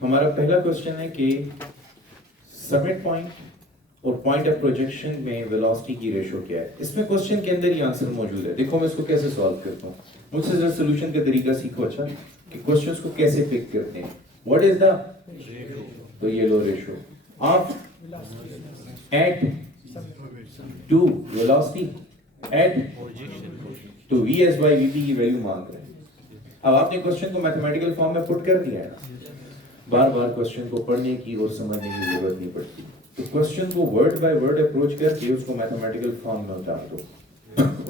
हमारा पहला क्वेश्चन है कि समिट पॉइंट और पॉइंट ऑफ प्रोजेक्शन में वेलोसिटी की रेशो क्या है। इसमें क्वेश्चन के अंदर ही आंसर मौजूद है। देखो मैं इसको कैसे सॉल्व करता हूँ, मुझसे जरा सोल्यूशन का तरीका सीखो। अच्छा कि क्वेश्चंस को कैसे पिक करते हैं। व्हाट इज द, तो ये लो ratio of at to velocity at तो v s by v p की वैल्यू मांग रहे हैं। अब आपने क्वेश्चन को मैथमेटिकल फॉर्म में पुट कर दिया है ना, बार बार क्वेश्चन को पढ़ने की और समझने की जरूरत नहीं पड़ती। तो क्वेश्चन को वर्ड बाय वर्ड अप्रोच करके उसको मैथमेटिकल फॉर्म में उतार दो।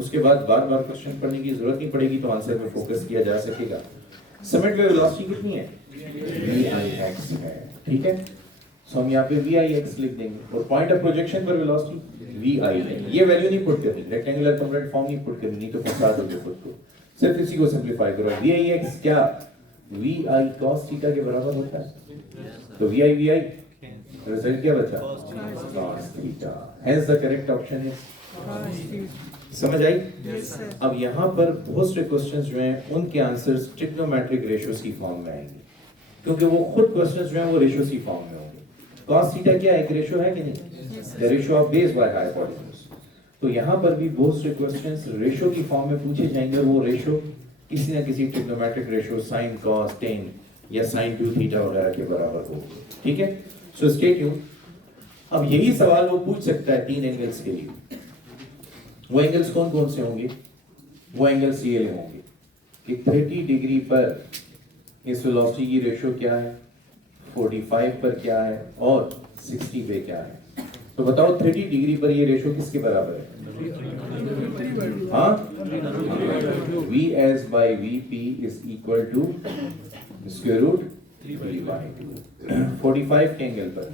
उसके बाद बार बार क्वेश्चन पढ़ने की जरूरत नहीं पड़ेगी, तो आंसर में फोकस किया जा सकेगा। समिट में वेलोसिटी कितनी है? Vix है, ठीक है। सो हम यहाँ पे Vix लिख देंगे और पॉइंट ऑफ प्रोजेक्शन पर वेलोसिटी Vi है। ये वैल्यू नहीं पुट करनी, रेक्टेंगुलर कॉम्पोनेंट फॉर्म नहीं पुट करनी, नहीं तो फंसा दोगे खुद को। सिर्फ इसी को सिंपलीफाई करो। Vix क्या Vi cos थीटा के बराबर होता है, तो Vi रिजल्ट क्या बचा? cos theta. Hence the correct option is, समझ आई? अब यहाँ पर बहुत से क्वेश्चंस जो हैं उनके आंसर्स ट्रिग्नोमेट्रिक रेशियोज की फॉर्म में आएंगे, क्योंकि वो खुद क्वेश्चंस जो हैं वो रेशियोज की फॉर्म में होंगे। cos थीटा क्या एक रेशियो है कि नहीं? The ratio of base by hypotenuse. तो यहाँ पर भी बहुत से क्वेश्चंस रेशियो की फॉर्म में पूछे जाएंगे, और वो रेशियो किसी ना किसी trigonometric ratio sin cos tan या sin 2 थीटा वगैरह के बराबर होगी, ठीक है। So stay tuned. अब यही सवाल वो पूछ सकता है तीन एंगल्स के लिए। वो एंगल्स कौन कौन से होंगे? वो एंगल्स ये होंगे कि 30 डिग्री पर इस वेलोसिटी की रेशियो क्या है, 45 पर क्या है और 60 पे क्या है। तो बताओ 30 डिग्री पर ये रेशियो किसके बराबर है? हाँ, Vs by Vp is equal to square root 3/2। 45 के एंगल पर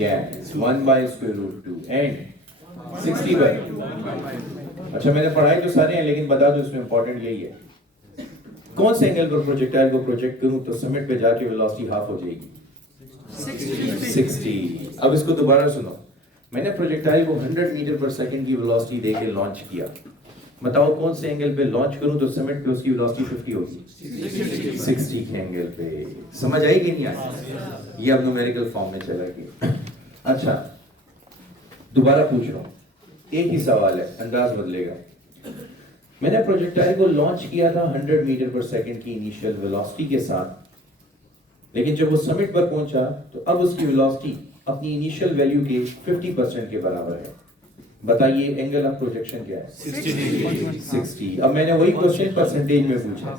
yes 1 by square root 2 and 60 पर। अच्छा मैंने पढ़ाई तो सारे हैं, लेकिन बता दो इसमें इंपॉर्टेंट यही है, कौन से एंगल पर प्रोजेक्टाइल को प्रोजेक्ट करूं तो समिट पे जाके वेलोसिटी हाफ हो जाएगी? 60। अब इसको दोबारा सुनो। मैंने प्रोजेक्टाइल को 100 मीटर पर सेकंड की वेलोसिटी देके लॉन्च किया। बताओ कौन से एंगल पे लॉन्च करूं तो समिट पे उसकी वेलोसिटी 50 होगी? 60 के एंगल पे। समझ आई कि नहीं आई? ये अब न्यूमेरिकल फॉर्म में चला गया। अच्छा दोबारा पूछ रहा हूं, एक ही सवाल है, अंदाज बदलेगा। मैंने प्रोजेक्टाइल को लॉन्च किया था 100 मीटर पर सेकंड की इनिशियल वेलोसिटी के साथ, लेकिन जब वो समिट पर पहुंचा तो अब उसकी वेलोसिटी अपनी इनिशियल वैल्यू के 50% के बराबर है। बताइए एंगल ऑफ प्रोजेक्शन क्या है? 60। अब मैंने वही क्वेश्चन परसेंटेज में पूछा,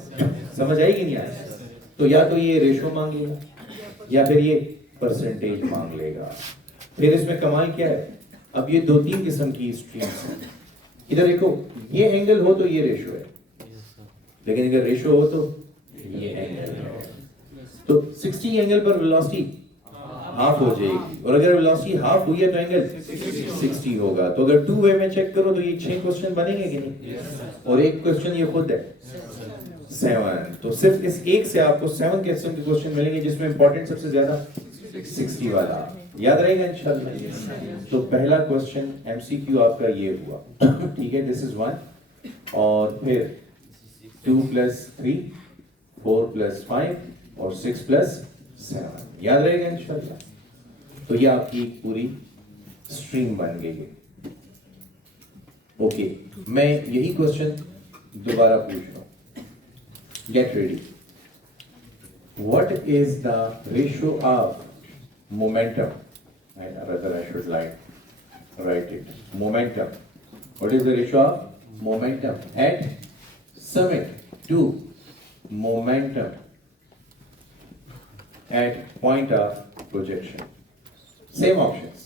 समझ आई कि नहीं आई? तो या तो ये रेशो मांगेगा या फिर ये परसेंटेज मांग लेगा। फिर इसमें कमाल क्या है, अब ये दो तीन किस्म की स्ट्रीम्स हैं। इधर देखो, ये एंगल हो तो ये रेशो है, लेकिन अगर रेशो हो तो ये एंगल है। तो 60 एंगल पर वेलोसिटी हाफ हो जाएगी, और अगर वेलोसिटी हाफ हुई है तो एंगल 60 होगा। तो अगर टू वे में चेक करो तो ये 6 क्वेश्चन बनेंगे कि नहीं? और एक क्वेश्चन ये खुद है 7। तो सिर्फ इस एक से आपको 7 किस्म के क्वेश्चन मिलेंगे, जिसमें इंपॉर्टेंट सबसे ज्यादा 60 वाला याद रहेगा इंशाल्लाह। तो पहला क्वेश्चन एमसीक्यू आपका ये हुआ, ठीक है, दिस इज 1। और फिर 2 + 3 4 + 5 और 6 + 7 याद रहेगा इंशाल्लाह। तो ये आपकी पूरी स्ट्रीम बन गई है। ओके, मैं यही क्वेश्चन दोबारा पूछ रहा हूं। Get ready. What is the ratio of momentum? Rather I should write it. Momentum. What is the ratio of momentum at summit to momentum at point of projection? Same options.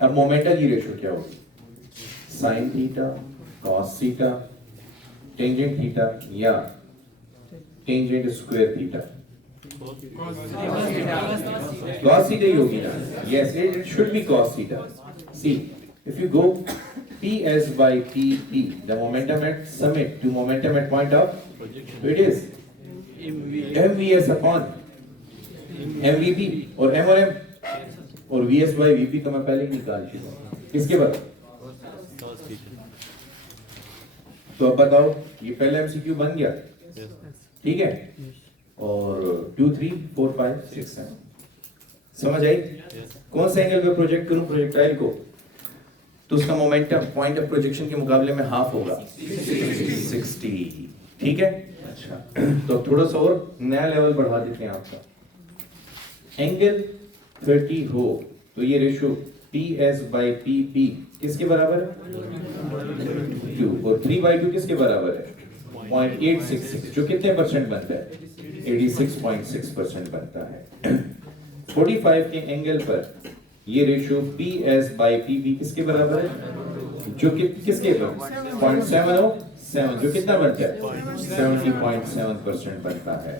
अब momentum की ratio क्या होगी? Sine theta, cos theta, tangent theta या tangent square theta? Cos theta ही होगी ना? Yes, it should be cos theta. See, if you go Ps by Pt, the momentum at summit to momentum at point of, so it is mvs upon mvp, और m और m और vs by vp का मैं पहले ही निकाल चुका हूं। किसके बराबर? तो अब बताओ, ये पहला एमसीक्यू बन गया। ठीक है, और 2 3 4 5 6 7 समझ आई? कौन से एंगल पे प्रोजेक्ट करूं प्रोजेक्टाइल को, तो उसका मोमेंटम पॉइंट ऑफ प्रोजेक्शन के मुकाबले में हाफ होगा 60। ठीक है, अच्छा तो अब थोड़ा सा और नया लेवल बढ़ा देते हैं आपका। एंगल 30 हो तो ये रेशियो PS/PP किसके बराबर है? 2। और 3/2 किसके बराबर है? 0.866, जो कितने परसेंट बनता है? 86.6% बनता है। 45 के एंगल पर ये रेशियो PS/PP किसके बराबर है? जो कि किसके पर 0.707, जो कितना बनता है? 70.7% बनता है।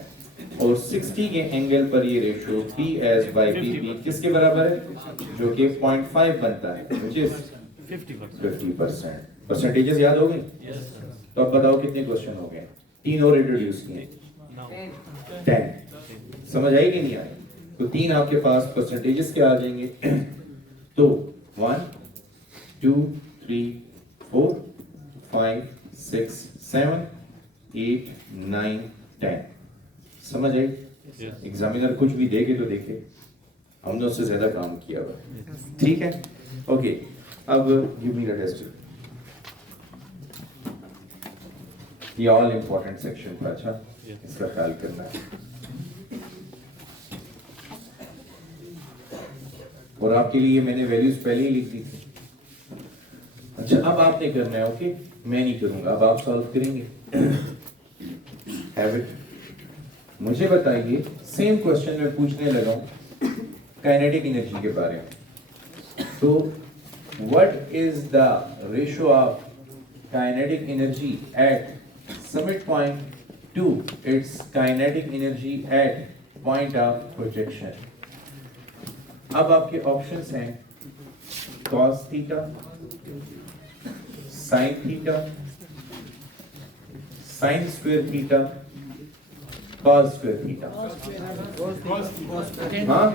और 60 के एंगल पर ये रेशियो PS/PP किसके बराबर है? जो कि 0.5 बनता है, which is 50%। परसेंटेजेस याद हो गई? तो अब बताओ कितने क्वेश्चन हो गए? 3 और इंट्रोड्यूस किए, 10। समझ आई कि नहीं आई? तो 3 आपके पास परसेंटेजेस के आ जाएंगे। तो 1 2 3 4 5 6 7 8 9 10। समझ आई? एग्जामिनर कुछ भी देखे तो देखे, हमने उससे ज्यादा काम किया हुआ। ठीक है, ओके, अब गिव मी द टेस्ट। ये ऑल इंपॉर्टेंट सेक्शन था। अच्छा, इसका ख्याल करना है। और आपके लिए मैंने वैल्यूज पहले ही लिख दी थी। अच्छा, अब आपने करना है, ओके, मैं नहीं करूंगा, अब आप सॉल्व करेंगे। Have it. मुझे बताइए, सेम क्वेश्चन में पूछने लगा हूं काइनेटिक एनर्जी के बारे में। तो what is the ratio of kinetic energy at summit point to its kinetic energy at point of projection? अब आपके ऑप्शंस हैं cos theta, sin theta, sin square theta, cos square theta. हाँ,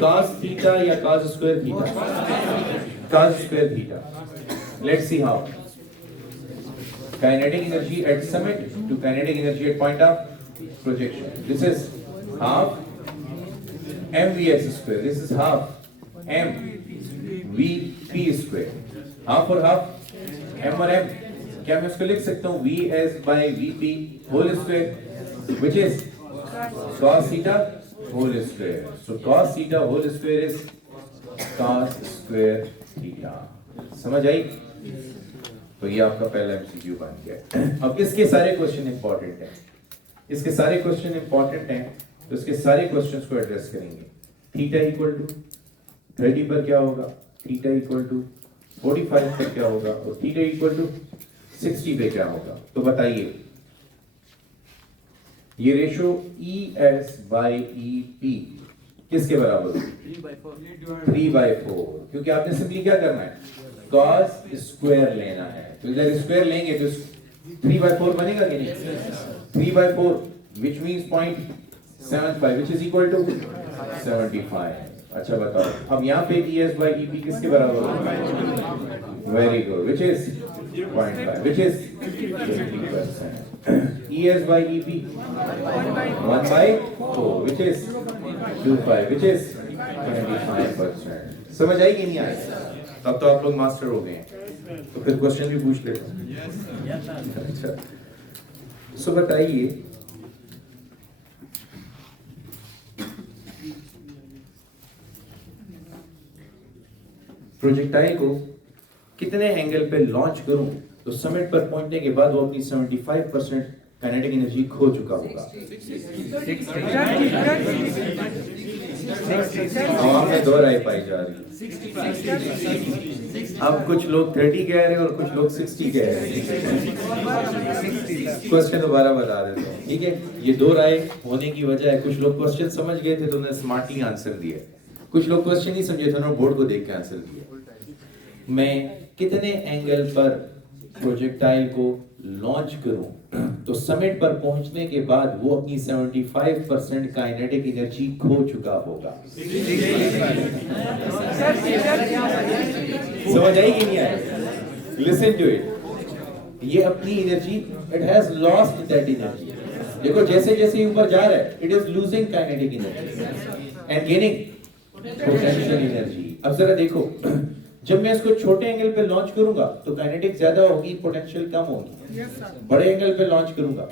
cos theta या cos square theta? cos square theta. Let's see how. Kinetic energy at summit to kinetic energy at point of projection. This is half mvx square. This is half mvp square. Half और half m और m. क्या मैं इसको लिख सकता हूँ vs by vp whole square, which is cos theta whole square. So cos theta whole square is cos square theta. समझ आई? तो ये आपका पहला एमसीक्यू बन गया। अब इसके सारे क्वेश्चन इंपॉर्टेंट हैं, इसके सारे क्वेश्चन इंपॉर्टेंट हैं, तो इसके सारे क्वेश्चंस को एड्रेस करेंगे। थीटा इक्वल टू 30 पर क्या होगा, थीटा इक्वल टू 45 पर क्या होगा, और थीटा इक्वल टू 60 पे क्या होगा। तो बताइए, ये रेशो ES/EP किसके बराबर होगी? 3/4। क्योंकि आपने सिंपली क्या करना है, cos स्क्वायर लेना है। तो इधर स्क्वायर लेंगे तो 3/4 बनेगा कि नहीं? 3/4 which means 0.75 which is equal to 75। अच्छा बताओ, अब यहाँ पे ES/EP किसके बराबर होगा? Very good, which is 0.5 which is 50%। ES/EP 1/4 which is 25 which is 25%। समझ आई कि नहीं आई? तब तो आप लोग मास्टर हो गए हैं। तो फिर क्वेश्चन भी पूछ लेता हूँ। अच्छा, सो बताइए, प्रोजेक्टाइल को कितने एंगल पे लॉन्च करूं तो समिट पर पहुंचने के बाद वो अपनी 75% काइनेटिक एनर्जी खो चुका होगा? आवाम में दो राय पाई जा रही है। अब कुछ लोग 30 कह रहे हैं और कुछ लोग 60 कह रहे हैं। क्वेश्चन दोबारा बता देता हूँ, ठीक है? ये दो राय होने की वजह है, कुछ लोग क्वेश्चन समझ गए थे तो उन्होंने स्मार्टली आंसर दिए, कुछ लोग क्वेश्चन नहीं समझे थे, उन्होंने बोर्ड को देख के आंसर दिए। मैं कितने एंगल पर प्रोजेक्टाइल को लॉन्च करूं तो समिट पर पहुंचने के बाद वो अपनी 75% काइनेटिक एनर्जी खो चुका होगा? समझ आई कि नहीं आई? लिसन टू इट, ये अपनी energy, it has lost that energy. देखो जैसे जैसे ये ऊपर जा रहा है, it is losing kinetic energy and gaining potential energy. अब जरा देखो, जब मैं इसको छोटे एंगल पे लॉन्च करूंगा तो काइनेटिक ज्यादा होगी, पोटेंशियल कम होगी। बड़े एंगल पे लॉन्च करूंगा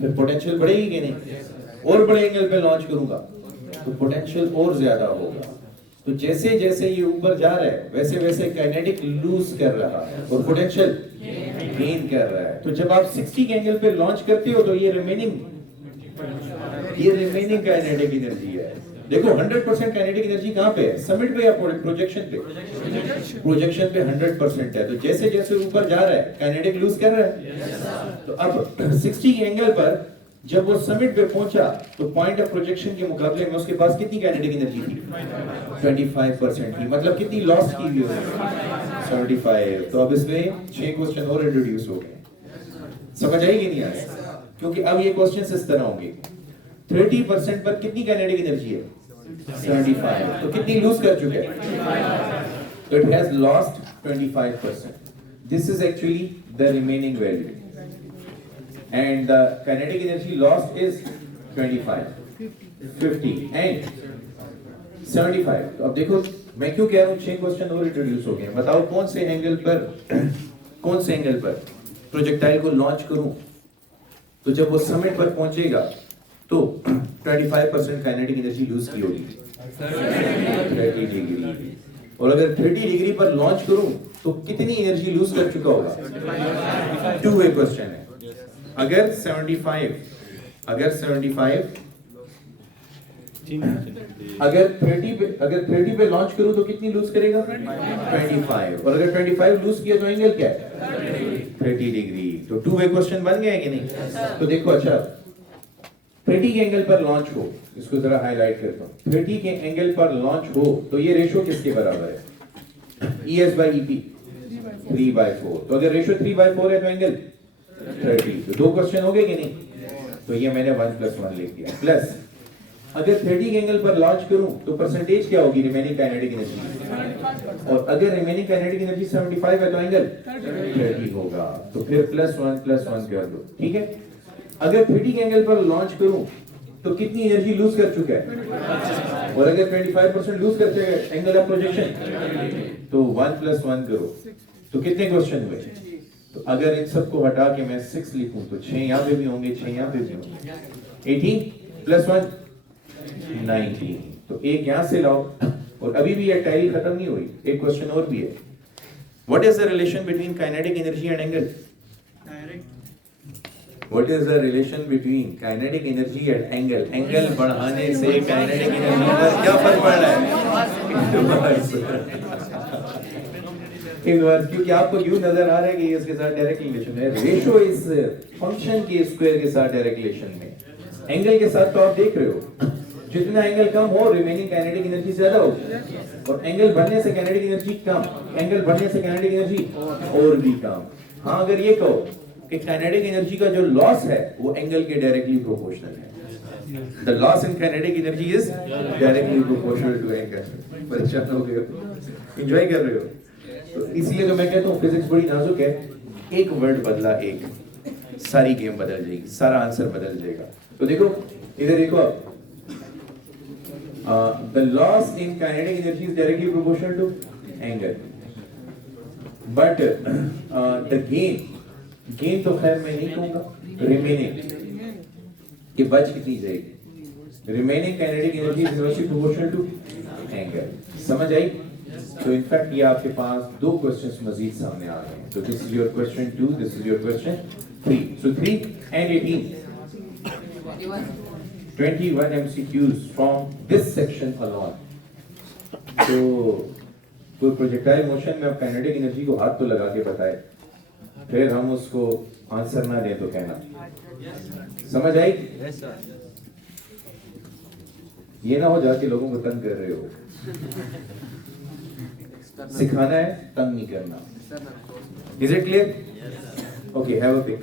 फिर पोटेंशियल बढ़ेगी कि नहीं, और बड़े एंगल पे लॉन्च करूंगा तो पोटेंशियल और ज्यादा होगा। तो जैसे जैसे ये ऊपर जा रहा है वैसे वैसे काइनेटिक लूज कर रहा है और पोटेंशियल गेन कर रहा है। तो जब आप 60 के एंगल पे लॉन्च करते हो तो ये रिमेनिंग काइनेटिक एनर्जी है। देखो 100% काइनेटिक एनर्जी कहां पे है, समिट पे या प्रोजेक्शन पे? प्रोजेक्शन पे 100% है। तो जैसे जैसे ऊपर जा रहा है काइनेटिक लूज कर रहा है। तो अब 60 के एंगल पर जब वो समिट पे पहुंचा तो पॉइंट ऑफ प्रोजेक्शन के मुकाबले में उसके पास कितनी काइनेटिक एनर्जी थी? 25% की। मतलब कितनी लॉस की हुई है? 75। तो अब इसमें 6 क्वेश्चन और इंट्रोड्यूस हो गए। समझ आएगी नहीं आज? क्योंकि अब ये क्वेश्चन इस तरह होंगे, 30% पर कितनी काइनेटिक एनर्जी है? 75। तो कितनी लूज कर चुके हैं? तो it has lost 25%। This is actually the remaining value and the kinetic energy lost is 25, 50 and 75। तो अब देखो मैं क्यों कह रहा हूँ 6 क्वेश्चन और इंट्रोड्यूस हो गए। बताओ कौन से एंगल पर प्रोजेक्टाइल को लॉन्च करूं तो जब वो समिट पर पहुंचेगा तो 25% काइनेटिक एनर्जी लूज की होगी 30 डिग्री, और अगर 30 डिग्री पर लॉन्च करूं तो कितनी एनर्जी लूज कर चुका होगा? टू वे क्वेश्चन है। अगर 75 अगर 30 पे लॉन्च करूं तो कितनी लूज करेगा? 25। और अगर 25 लूज किया तो एंगल क्या है? 30 डिग्री। तो टू वे क्वेश्चन बन गया है कि नहीं? तो देखो अच्छा 30 के एंगल पर लॉन्च हो, इसको जरा हाईलाइट करता हूं। 30 के एंगल पर लॉन्च हो तो ये रेशो किसके बराबर है? ES/EP 3/4। तो अगर रेशो 3/4 है तो एंगल 30। तो 2 क्वेश्चन हो गए कि नहीं? तो ये मैंने 1+1 लिख दिया। प्लस अगर 30 के एंगल पर लॉन्च करूं तो परसेंटेज क्या होगी रिमेनिंग काइनेटिक एनर्जी, और अगर रिमेनिंग काइनेटिक एनर्जी 75 है तो एंगल 30 होगा। तो फिर +1+1 कर दो, ठीक है। अगर 30 के एंगल पर लॉन्च करूं तो कितनी एनर्जी लूज कर चुका है, और अगर 25% लूज कर चुका है एंगल ऑफ प्रोजेक्शन तो 1+1 करो। तो कितने क्वेश्चन हुए? तो अगर इन सबको हटा के मैं 6 लिखूं तो 6 यहाँ पे भी होंगे, 6 यहाँ पे भी होंगे। 18 + 1 19। तो एक यहाँ से लाओ, और अभी भी ये टैली खत्म नहीं हुई, एक क्वेश्चन और भी है। What is the relation between kinetic energy and angle? What is the relation between kinetic energy and angle? Angle बढ़ाने से काइनेटिक एनर्जी पर क्या फर्क पड़ रहा है? इनवर्स। क्योंकि आपको यूं नजर आ रहा है कि इसके साथ डायरेक्ट रिलेशन है। रेशो इस फंक्शन के स्क्वायर के साथ डायरेक्ट रिलेशन में। एंगल के साथ तो आप देख रहे हो जितना एंगल कम हो रिमेनिंग काइनेटिक एनर्जी ज्यादा होगी, और एंगल बढ़ने से काइनेटिक एनर्जी कम, एंगल बढ़ने से काइनेटिक एनर्जी और भी कम। हाँ, अगर ये कहो कि काइनेटिक एनर्जी का जो लॉस है वो एंगल के डायरेक्टली प्रोपोर्शनल है। The loss in kinetic energy is directly proportional to angle. परेशान हो गए हो? एंजॉय कर रहे हो? तो इसलिए तो मैं कहता हूँ फिजिक्स बड़ी नाजुक है। एक वर्ड बदला, एक सारी गेम बदल जाएगी, सारा आंसर बदल जाएगा। तो देखो इधर देखो आप, the loss in kinetic energy is directly proportional to angle, but the gain तो खैर मैं नहीं कहूँगा, remaining कि बच कितनी जाएगी, remaining kinetic energy is inversely proportional to angle। समझ आई? तो इनफैक्ट ये आपके पास 2 क्वेश्चंस मजीद सामने आ रहे हैं। तो this is your question 2, this is your question 3। So 3 and 18 21 MCQs from this section alone। तो कोई प्रोजेक्टाइल मोशन में आप काइनेटिक एनर्जी को हाथ तो लगा के बताए, फिर हम उसको आंसर ना दें तो कहना। समझ आई? ये ना हो जाके लोगों को तंग कर रहे हो। सिखाना है, तंग नहीं करना। Is it clear? Okay, have a pick.